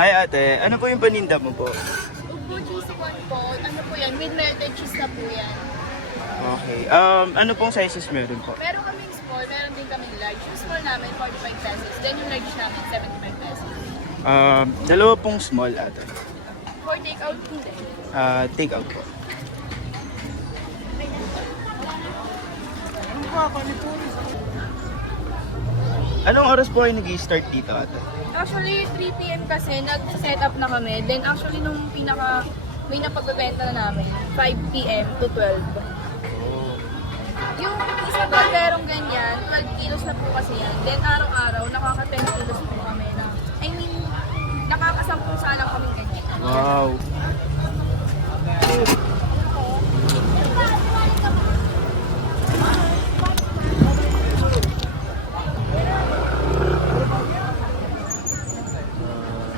Hi ate, ano po yung paninda mo po? Ugbo cheese corn po, ano po yan, with melted cheese na po yan. Okay. Ano pong sizes meron po? Meron kaming small, meron din kaming large. Yung small namin, 45 pesos. Then yung large namin, 75 pesos. Dalawa pong small ate. For take-out po din. Take out po. Anong oras po kayo nag-i-start dito ate? Actually, 3 p.m. kasi nag-set up na kami. Then actually, nung may napagbebenta na namin, 5 p.m. to 12. Yung isang barberong ganyan, 12 kilos na po kasi yan. Then araw-araw, nakaka-10 kilos po kami na, nakakasampung salang kami ganyan. Wow.